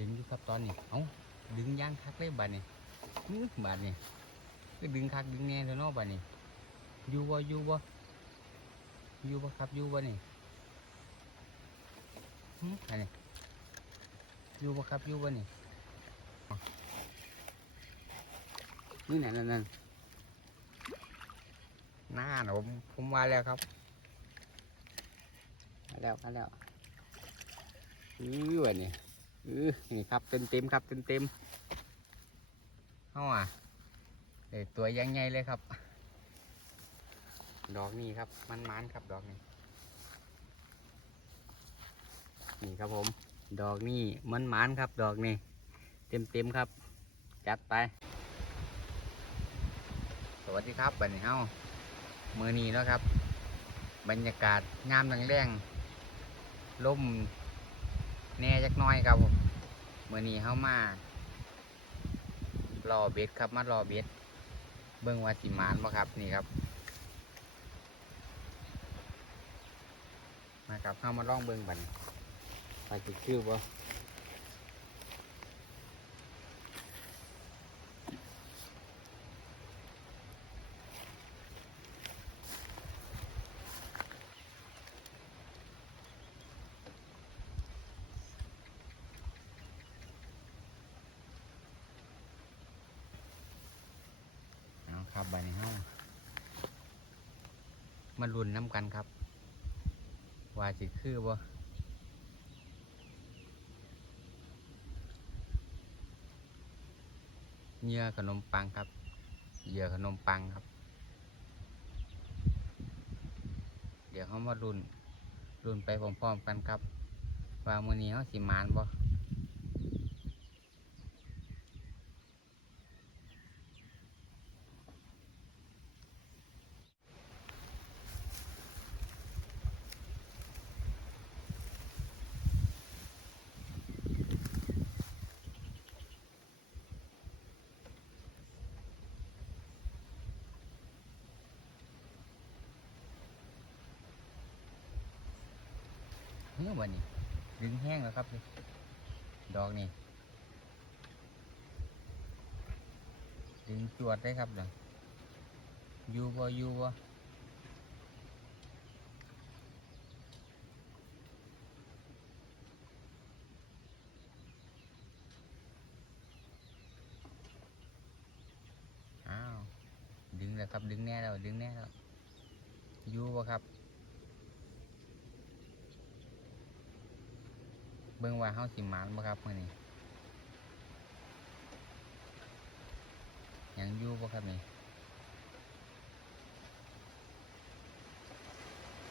ดึงอยู่ครับตอนนี้ เอ้าดึงย่างคักเลยบาดนี้อื้อบาดนี้ก็ดึงคักดึงแน่เถอะเนาะบาดนี้อยู่บ่อยู่บ่อยู่บ่ครับอยู่บ่นี่หึอันนี้อยู่บ่ครับอยู่บ่นี่นี่นั่นนั่นนั่นหน้าน่ะผมผมมาแล้วครับมาแล้วมาแล้วอื้อวันนี้ อื้อนี่ครับเต็มเต็มครับเต็มเต็มเข้าอะเอ้ยตัวยังไงเลยครับ ดอกนี้ครับมันมันครับดอกนี้นี่ครับผม ดอกนี้มันมันครับ ดอกนี้เต็มเต็มครับ จัดไป สวัสดีครับบันนี้เฮามือนี้เนาะครับ บรรยากาศงามแรงๆลมแน่จักน้อยครับผม เมื่อนี้เข้ามารอเบ็ดครับมารอเบ็ดเบิ้งว่าสิมานบ่ครับนี่ครับ มาครับเข้ามาล่องเบิ้งบันไปสิคือบ่เอาครับบัดนี้เฮา มาลุ้นน้ำกันครับ ว่าสิคือบ่เหยื่อขนมปังครับเหยื่อขนมปังครับ เดี๋ยวเขามารุนรุนไปพร้อมๆกันครับ ว่ามือนี้เขาสิมานบ่ เฮ้ยวันนี้ ดึงแห้งแล้วครับ ดอกนี่ดึงจวดได้ครับเดี๋ยวอยู่บ่อยู่บ่อ้าวดึงแล้วครับ ดึงแน่แล้ว ดึงแน่แล้วยู่บ่ครับ เบิ่งว่าเฮาสิหมานบ่ครับมื้อนี้ยังอยู่บ่ครับนี่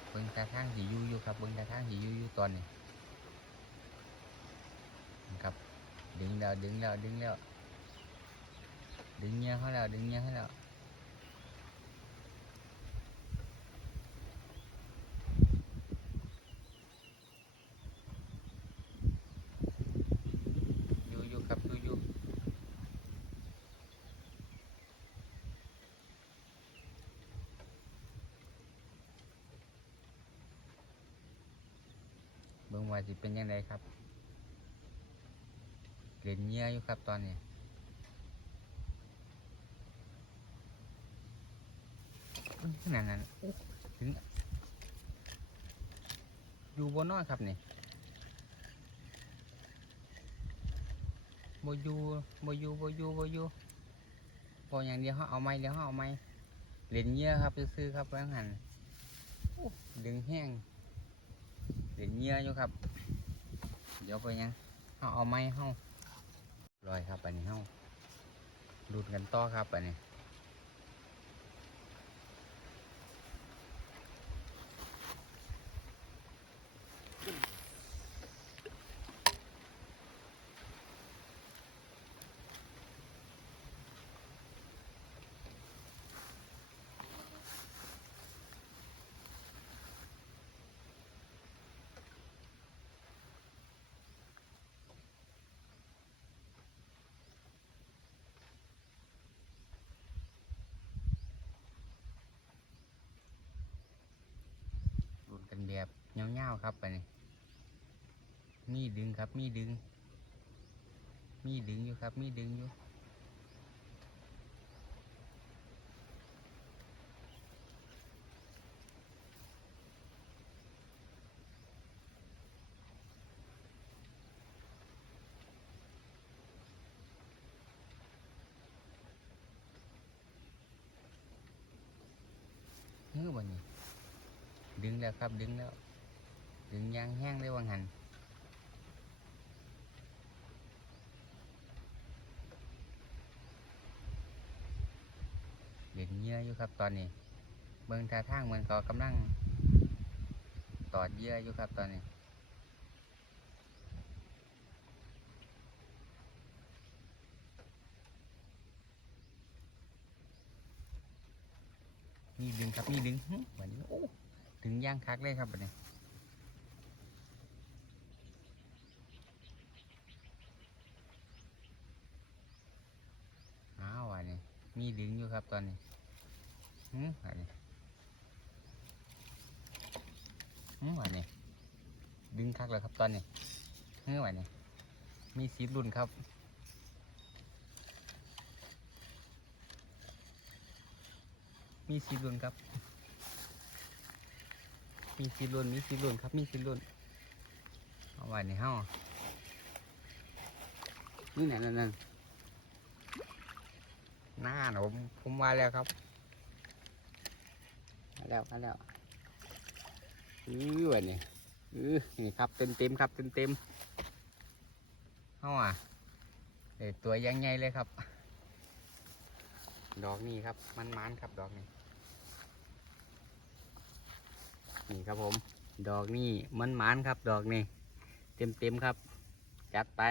เบิ่งท่าทางสิอยู่อยู่ครับเบิ่งท่าทางสิอยู่อยู่ตอนนี้นะครับ ดึงแล้วดึงแล้วดึงแล้วดึงเงี้ยเขาแล้วดึงเงี้ยเขาแล้วอยู่อยู่ครับอยู่อยู่เบิ่ง ว่าสิเป็นยังไงครับเล่นเงี้ยอยู่ครับตอนนี้อื้อนั่นนั่นถึงอยู่บนนอนครับนี่บอยู่บอยู่บอยู่บอยู่พออย่างเดียวเขาเอาไม้เดียวเขาเอาไม้เล่นเงี้ยครับซื้อครับแล้วหันดึงแห้ง เล่นเงี้ยอยู่ครับ เดี๋ยวไปยังเขาเอาไม้เข้าลอยครับอันนี้เข้าดูดกันต่อครับอันนี้ แบบเงาๆครับไปนี่มีดึงครับ มีดึง มีดึงอยู่ครับ มีดึงอยู่ เฮ้ยวันนี้ ดึง แล้วครับดึงแล้ว ดึงยางแห้งเลยวังหันเด็ดเยื่ออยู่ครับตอนนี้ เบิ่งท่าทางเหมือนเขากำลังตอดเยื่ออยู่ครับตอนนี้มีดึงครับมีดึงหึวันนี้โอ้ ดึงย่างคักเลยครับวันนี้อ้าวอันนี้มีดึงอยู่ครับตอนนี้หืมอันนี้หืมอันนี้ดึงคักเลยครับตอนนี้หืมอันนี้มีสีรุ่นครับมีสีรุ่นครับ มีสีรุ่นมีสีรุ่นครับมีสีรุ่นเอาไว้ในห้านี่นั่นนั่นนั่นหน้าผมผมมาแล้วครับมาแล้วมาแล้วอือวันนี้อือนี่ครับเต็มเต็มครับเต็มเต็มๆเอาอะเด็ตัวยังไงเลยครับ ดอกนี้ครับมันมันครับดอกนี้ นี่ครับผม ดอกนี้มันหมันครับ ดอกนี้เต็มเต็มๆครับ จัดไป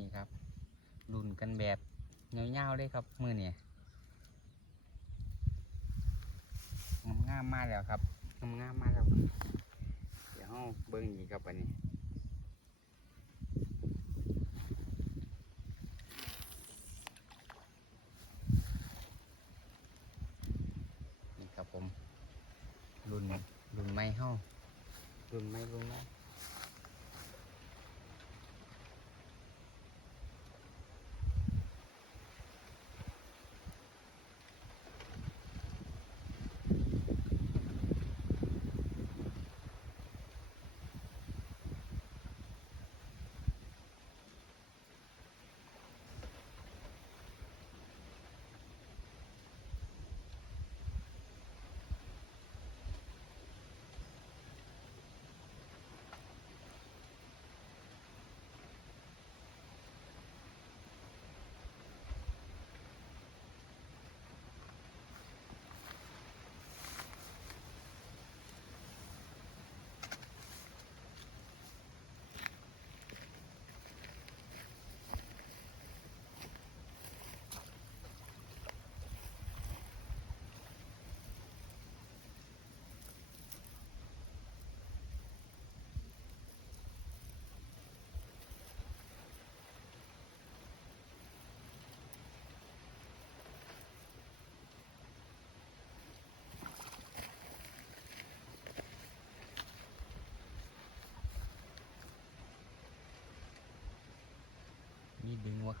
นี่ครับรุ่นกันแบบเงาๆเลยครับมือเนี่ยงามมาแล้วครับงามมาแล้ว เดี๋ยวเอาเบิ้งนี้ครับอันนี้นี่ครับผม รุ่นรุ่นไม้เฮ้ารุ่นไม้รุ่นไม้ มีดึงว่า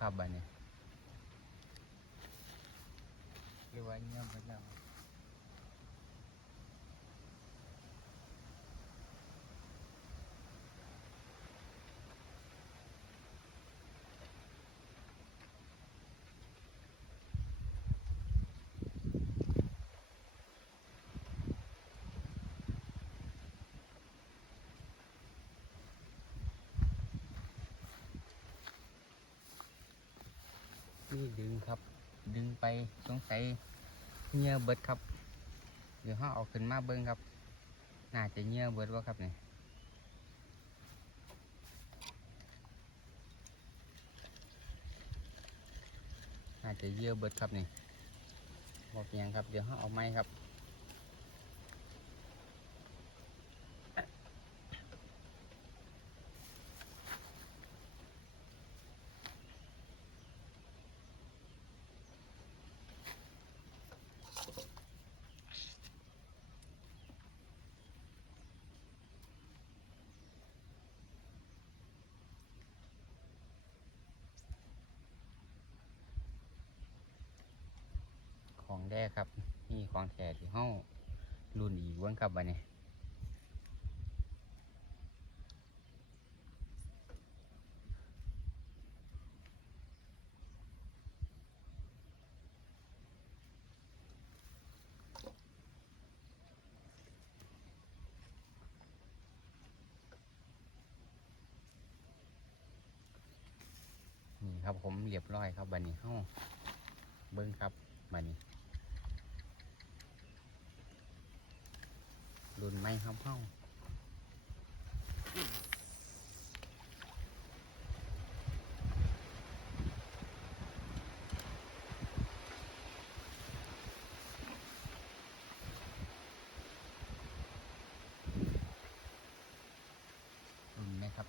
ดึงครับ ดึงไปสงสัยเงื่อเบิดครับ เดี๋ยวห้าเอาขึ้นมาเบิ้งครับ น่าจะเงื่อเบิดว่าครับเนี่ยน่าจะเยื่อเบิดครับนี่บอกยังครับ เดี๋ยวห้าเอาไม้ครับ แรกครับนี่ของแท้ที่ห้องรุ่นอีกวันครับบันนี้นี่ครับผมเรียบร้อยครับบันนี้ห้องเบิ้งครับบันนี้ รุ่นไม่ครับห้องรุ่นนะครับ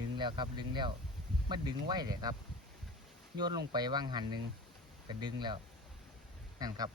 ดึงแล้วครับดึงแล้วมาดึงไว้เลยครับโยนลงไปว่างหันหนึ่งก็ดึงแล้วนั่นครับ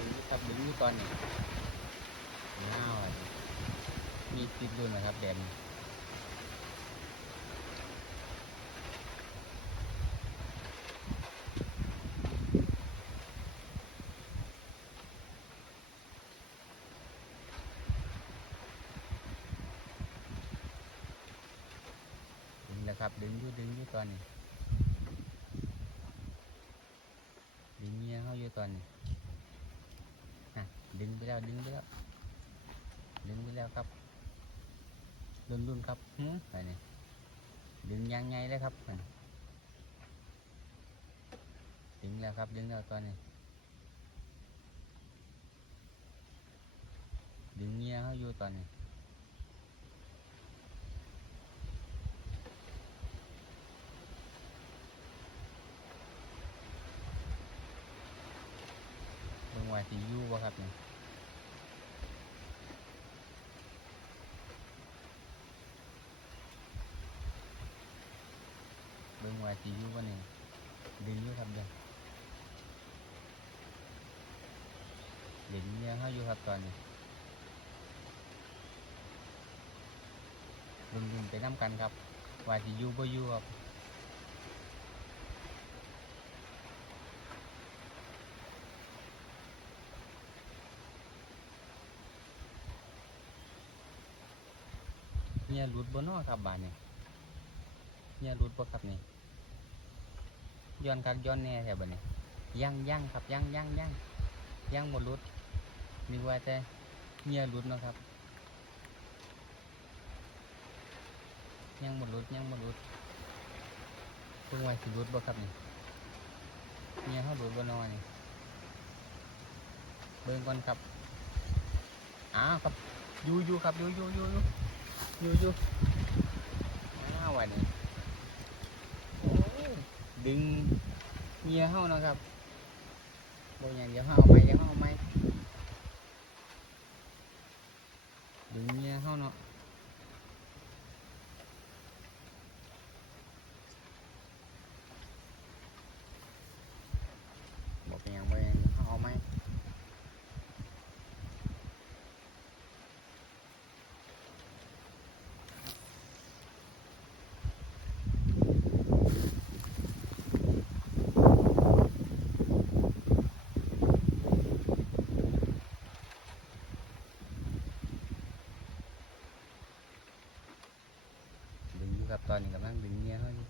ดึงอยู่ครับดึงอยู่ ตอนนี้น้าวอะมีติดรุ่นนะครับแดนดึงแล้วครับ ดึงอยู่ดึงอยู่ตอนนี้ดึงเมียเขาอยู่ตอนนี้ อะดึงไป แล้วดึงไปแล้วดึงไปแล้วครับรุนรุนครับหืมไปนี่ดึงยังไงเลยครับดึงแล้วครับดึงแล้วตอนนี้ดึงเงี้ยเขาอยู่ตอนนี้เบิ่งว่าสิอยู่บ่ครับนี่ เบิ่งว่าสิอยู่บ่นี่ดึงอยู่ครับเด้อเล่นเมียเขาอยู่ครับตอนนี้ลุนๆไปน้ำกันครับว่าสิอยู่บ่อยู่ครับเฮียรุดบนนอครับบ้านนี่เฮียรุดบ่ครับนี่ ย้อนคักย้อนแน่แถวบันนี่ยังยังครับยังยังยังยังบ่รุดนึกว่าแต่เฮียรุดนะครับ ยังบ่รุดยังบ่รุดเพิ่งว่าสิรุดบ่ครับนี่เฮียเฮารุดบ่นอนี่เบิ่งก่อนครับอ้าวครับยูยูครับยูยูยูยูยูยูอ้าววันนี้โอ้ย ดึงเมียเข้านะครับบางอย่างเดี๋ยวเข้าไหมเดี๋ยวเข้าไหมดึงเมียเข้าเนาะบอกเป็นอย่างบางอย่างเดี๋ยวเฮาเอาไหม ตอ นนี้กำลังดึงเหยื่เขาอยู่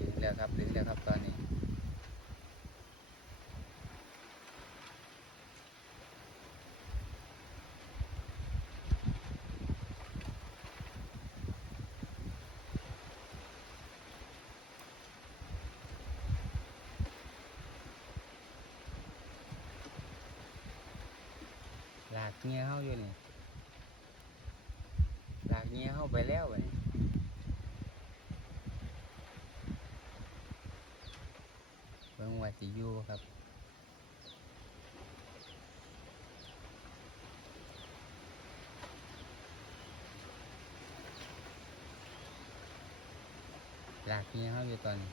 ดึงแล้วครับดึงแล้วครับตอนนี้ ลาก เงี้ยเข้าอยู่นี่ลากเงี้ยเข้าไปแล้วไปเบิ่งว่าสิอยู่ครับลากเงี้ยเข้าอยู่ตอนนี้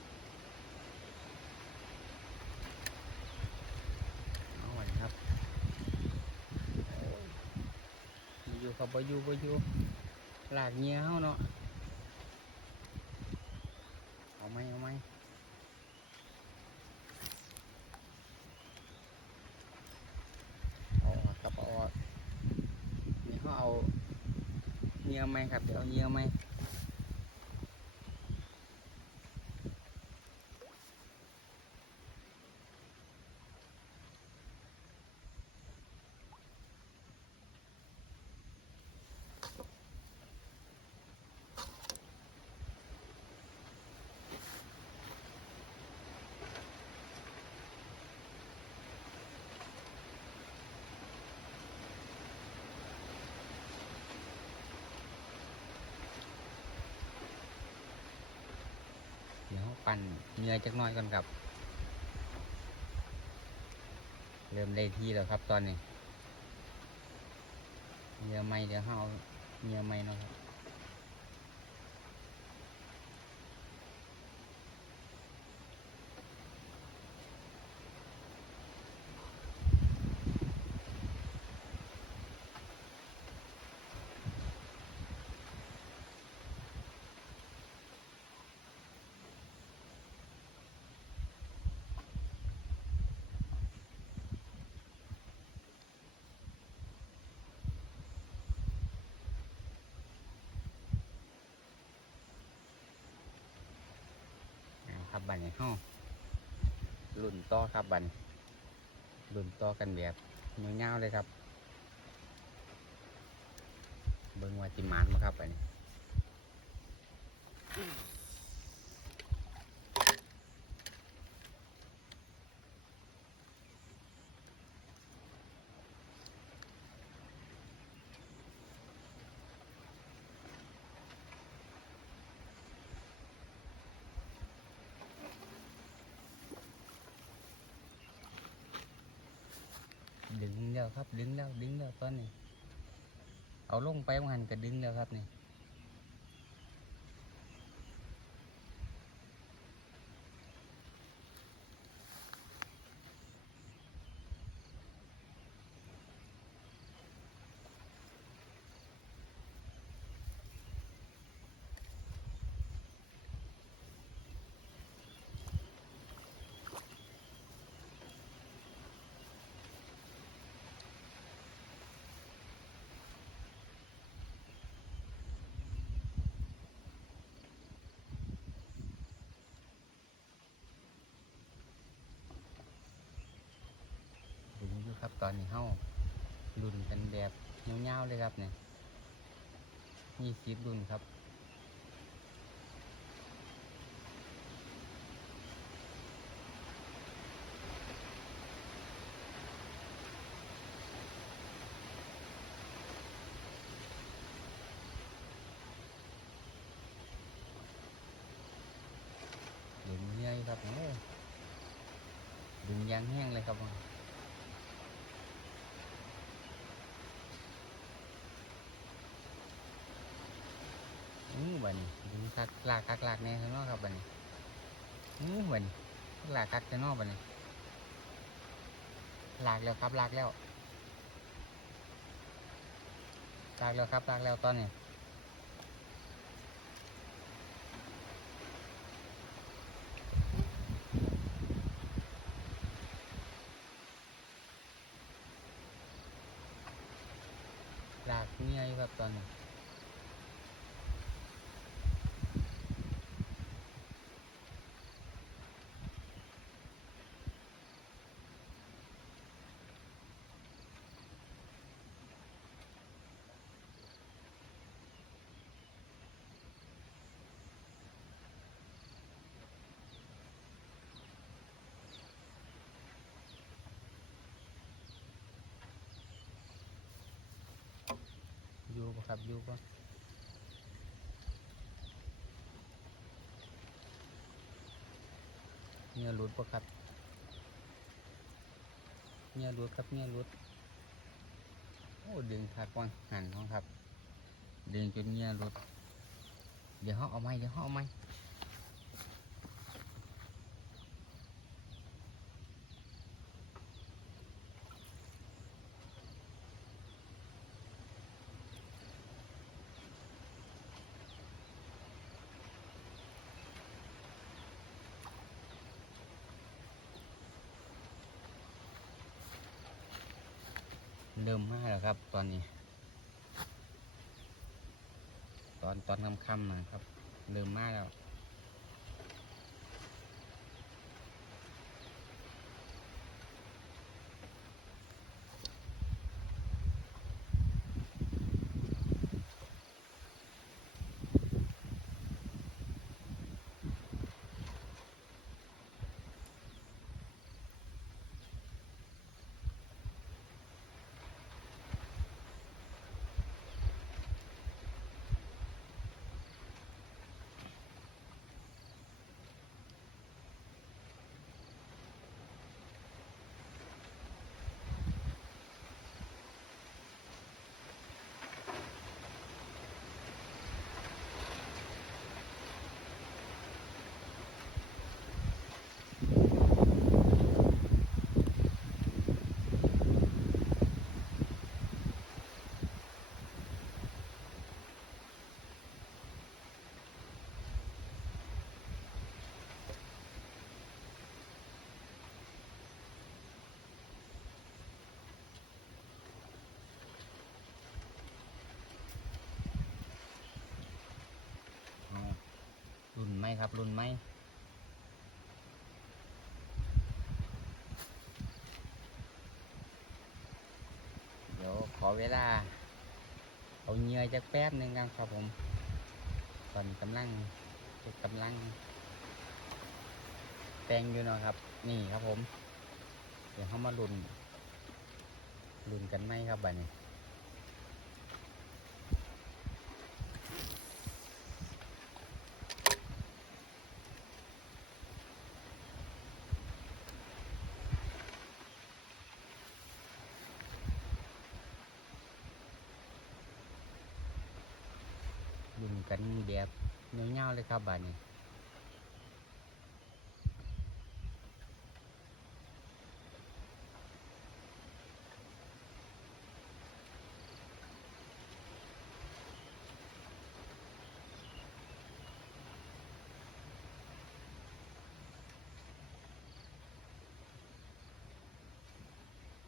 เอาไว้ครับ กับบอยู่บอยู่ลากเงียเฮาเนาะเอาไหมเอาไหมเอาอกับเอาอกนี่เขาเอาเงียไหมครับเดี๋ยวเอาเงียไหม จักหน้อยก่อนครับ เริ่มได้ที่แล้วครับตอนนี้เงียไม้เดี๋ยวเขาเอาเงียไม้นะครับ บันนี้เฮารุ่นต่อครับบันรุ่นต่อกันแบบเงาๆเลยครับ เบิ้งว่าจิมานมาครับบันี้ ครับดึงแล้วดึงแล้วตอนนี้ เอาลงไปหันก็ดึงแล้วครับนี่ ตอนนี้เฮารุ่นกันแบบเงาวๆเลยครับเนี่ยนี่สีรุ่นครับ ดึงเงยครับโอ้ดึงยางแห้งเลยครับผม อือบันดึงคักลากคักลากแน่ข้างนอกครับบัดนอือบัดนลากคักข้างนอกบัดนลากแล้วครับลากแล้วลากแล้วครับลากแล้วตอนนี้ เงียอยู่ครับตอนนี้ อยู่ปะครับอยู่ก็เงียหลุดปะครับเงียหลุดครับเงียหลุดโอ้ดึงขากวางหันของครับดึงจนเงียหลุดเดี๋ยวเขาเอาไหมเดี๋ยวเขาเอาไหม เริ่มมาแล้วครับ ตอนนี้ ตอนตอนค่ำๆนะครับ เริ่มมาแล้ว เอารุ่นไห มครับ รุ่นไหมเดี๋ยวขอเวลา เอาเงื่อจากแป๊บหนึ่งกันครับผมตอนกำลังกำลังแปลงอยู่เนาะครับ นี่ครับผม เดี๋ยวเขามาลุนลุนกันไหมครับบัดนี้กัน แบบเงาๆเลยครับบัดนี้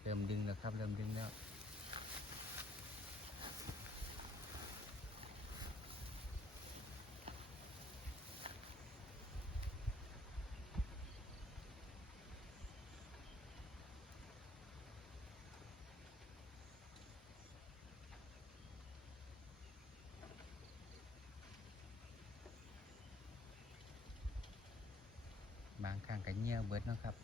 เริ่มดึงแล้วครับ เริ่มดึงแล้วางครั้งก็เงี้ยเบิดนะครับ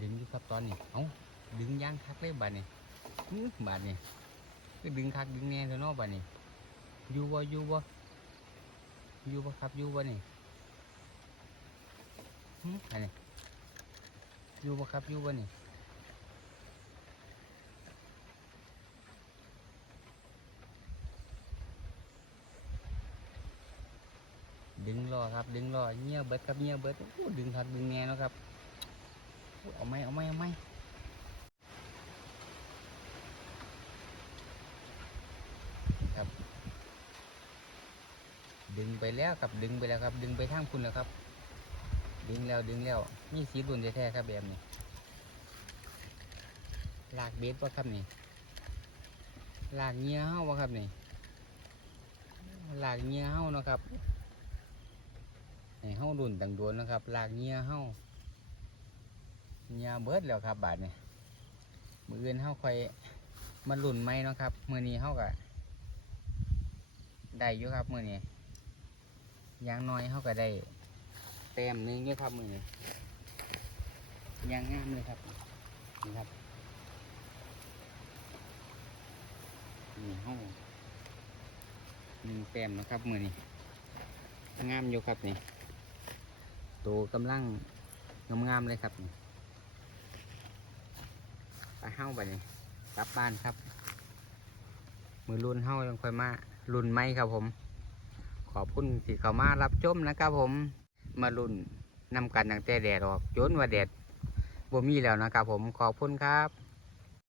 ดึงอยู่ครับตอนนี้ เอ้า ดึงย่างคักเลยบาดนี้อื้อบาดนี้ก็ดึงคักดึงแน่เถอะเนาะบาดนี้อยู่บ่อยู่บ่อยู่บ่ครับอยู่บ่นี่หึอันนี้ อยู่บ่ครับอยู่บ่นี่ดึงรอครับ ดึงรอเงี้ยเบิดครับเงี้ยเบิดโอ้ดึงคักดึงแน่เนาะครับเอาไหมเอาไหมเอาไหมครับ ดึงไปแล้วครับดึงไปแล้วครับ ดึงไปทางคุณแล้วครับ ดึงแล้วดึงแล้วนี่สีรุ่นแท้ๆครับแบบนี้ลากเบสวะครับนี่ลากเงี้ยเฮ้าวะครับนี่ลากเงี้ยเฮ้านะครับให้เฮ้ารุ่นต่างดวนนะครับลากเงี้ยเฮ้าเงี้ยเบิดแล้วครับ บาทนี่มืออื่นเฮ้าคอยมารุ่นไหมนะครับมือนี้เฮ้ากะได้อยู่ครับมือนี้ยางน้อยเฮ้าก็ได้ ต้มหนึงเนี่ยครับมือยางงามเลยครับนี่ครับนี่ห้องหนึ่งแต้มนะครับมือนี้งามอยู่ครับนี่โตกำลังงามๆเลยครับนี่ไปเฮ้าไปนี่กลับบ้านครับ มือรุ่นเฮ้ายังค่อยมารุ่นไม่ครับผม ขอบคุณที่เขามารับชมนะครับผม มารุ่นนำกันตั้งแต่แดดออกจนว่าแดดบ่มีแล้วนะครับผมขอบคุณครับ